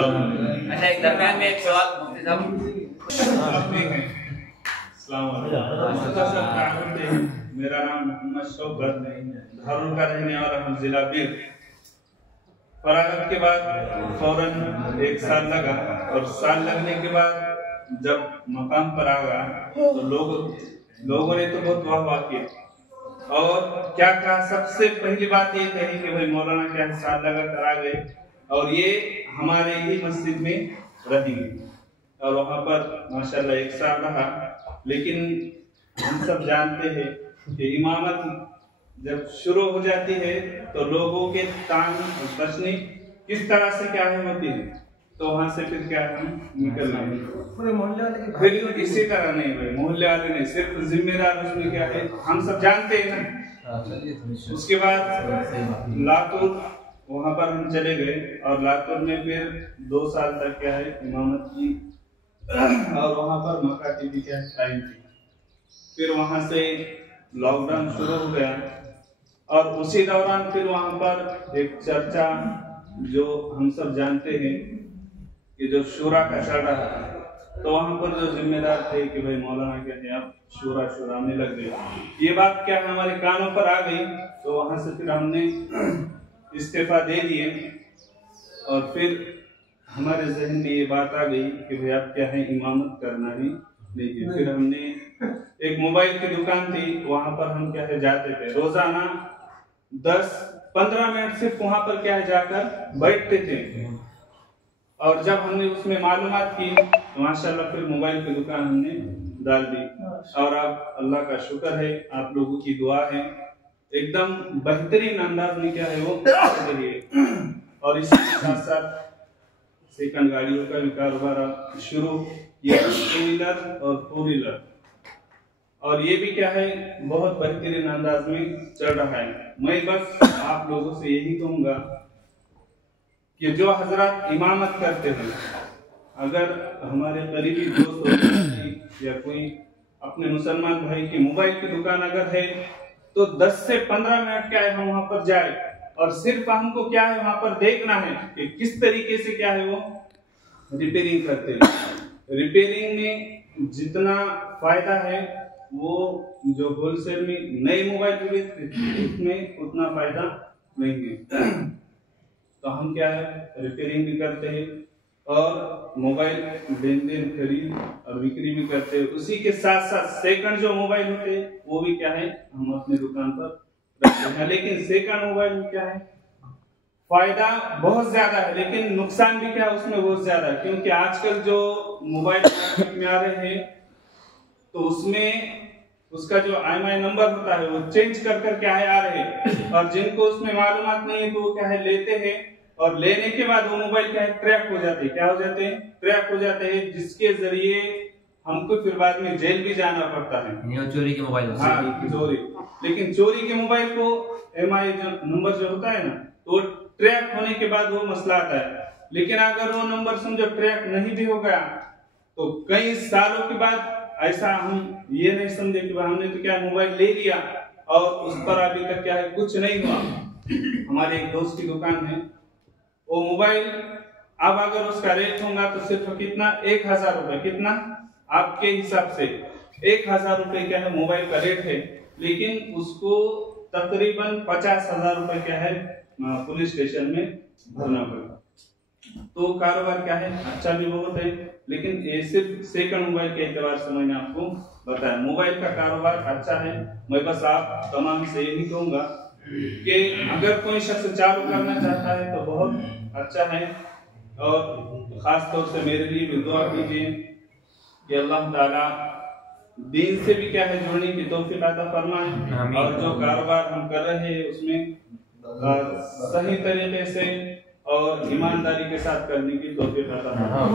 अच्छा, एक दरम्यान में एक सवाल मुफ्ती साहब। मेरा नाम मोहम्मद शौकत धारून का रहने वाला हूँ, जिला बीर। फरागत के बाद फौरन 1 साल लगा और साल लगने के बाद जब मकाम पर आ गया तो लोगों ने तो बहुत वाह किया और क्या कहा। सबसे पहली बात ये कही कि भाई मौलाना क्या साल लगा कर आ गए और ये हमारे ही मस्जिद में रहेंगे। और वहाँ पर माशाल्लाह 1 साल रहा। लेकिन हम सब जानते हैं कि इमामत जब शुरू हो जाती है तो लोगों के तान और तशनी किस तरह से क्या है होती है, तो वहाँ से फिर क्या हम निकल गए। पूरे मोहल्ले वाले फिर इसी तरह नहीं भाई, मोहल्ले वाले नहीं, सिर्फ जिम्मेदार उसमें क्या है हम सब जानते हैं ना। उसके बाद लातूर वहाँ पर हम चले गए और लातूर में फिर 2 साल तक क्या है इमामत की और वहाँ पर मकाती भी क्या टाइम थी। फिर वहाँ से लॉकडाउन शुरू हो गया और उसी दौरान फिर वहाँ पर एक चर्चा जो हम सब जानते हैं कि जो शूरा का चल रहा है, तो वहाँ पर जो जिम्मेदार थे कि भाई मौलाना कहते हैं अब शूरा में लग गए। ये बात क्या हमारे कानों पर आ गई तो वहाँ से फिर हमने इस्तीफा दे दिए और फिर हमारे जहन में ये बात आ गई कि भाई अब क्या है इमामत करना ही नहीं है। फिर हमने एक मोबाइल की दुकान थी, वहाँ पर हम क्या है जाते थे, रोजाना 10-15 मिनट सिर्फ वहाँ पर क्या है जाकर बैठते थे। और जब हमने उसमें मालूमात की तो माशाल्लाह फिर मोबाइल की दुकान हमने डाल दी। और अब अल्लाह का शुक्र है, आप लोगों की दुआ है, एकदम बेहतरीन अंदाज में क्या है वो चल रही है। और इसके साथ साथ सेकंड गाड़ियों का भी कारोबार शुरू किया, 2 व्हीलर और 4 व्हीलर, और ये भी क्या है बहुत बेहतरीन अंदाज में चल रहा है। मैं बस आप लोगों से यही कहूँगा कि जो हजरत इमामत करते हैं, अगर हमारे करीबी दोस्त या कोई अपने मुसलमान भाई की मोबाइल की दुकान अगर है तो 10 से 15 मिनट क्या है हम वहां पर जाए और सिर्फ हमको क्या है वहां पर देखना है कि किस तरीके से क्या है वो रिपेयरिंग करते हैं। रिपेयरिंग में जितना फायदा है वो जो होलसेल में नई मोबाइल उसमें उतना फायदा नहीं है। तो हम क्या है रिपेयरिंग भी करते हैं और मोबाइल लेन देन खरीद और बिक्री भी करते हैं। उसी के साथ साथ सेकंड जो मोबाइल होते हैं वो भी क्या है हम अपनी दुकान पर रखते हैं। लेकिन सेकंड मोबाइल में क्या है फायदा बहुत ज्यादा है, लेकिन नुकसान भी क्या है उसमें बहुत ज्यादा है। क्योंकि आजकल जो मोबाइल मार्केट में आ रहे हैं तो उसमें उसका जो IMEI नंबर होता है वो चेंज कर क्या है आ रहे हैं, और जिनको उसमें मालूमात नहीं है तो वो क्या है लेते हैं और लेने के बाद वो मोबाइल क्या है ट्रैक हो जाते हैं। क्या हो जाते हैं? ट्रैक हो जाते हैं, जिसके जरिए हमको फिर बाद में जेल भी जाना पड़ता है। चोरी के मोबाइल, हाँ चोरी। लेकिन चोरी के मोबाइल को MI नंबर जो होता है ना तो ट्रैक होने के बाद वो मसला आता है। लेकिन अगर वो नंबर समझो ट्रैक नहीं भी हो गया तो कई सालों के बाद ऐसा हम ये नहीं समझे कि हमने तो क्या मोबाइल ले लिया और उस पर अभी तक क्या है कुछ नहीं हुआ। हमारे एक दोस्त की दुकान है, वो मोबाइल अब अगर उसका रेट होगा तो सिर्फ कितना 1000 रुपए, कितना आपके हिसाब से 1000 रुपए क्या है मोबाइल का रेट है, लेकिन उसको तकरीबन 50,000 रुपए क्या है पुलिस स्टेशन में भरना पड़ेगा। तो कारोबार क्या है अच्छा भी बहुत है, लेकिन ये सिर्फ सेकंड मोबाइल के एतबार से मैंने आपको बताया। मोबाइल का कारोबार अच्छा है। मैं बस आप तमाम से यही कहूंगा कि अगर कोई शख्स चालू करना चाहता है तो बहुत अच्छा है, और खास तौर से मेरे लिए भी दुआ कीजिए कि अल्लाह ताला दीन से भी क्या है जुड़ने की तौफीक अता फरमाए, और जो कारोबार हम कर रहे हैं उसमें सही तरीके से और ईमानदारी के साथ करने की तौफीक अता फरमाए।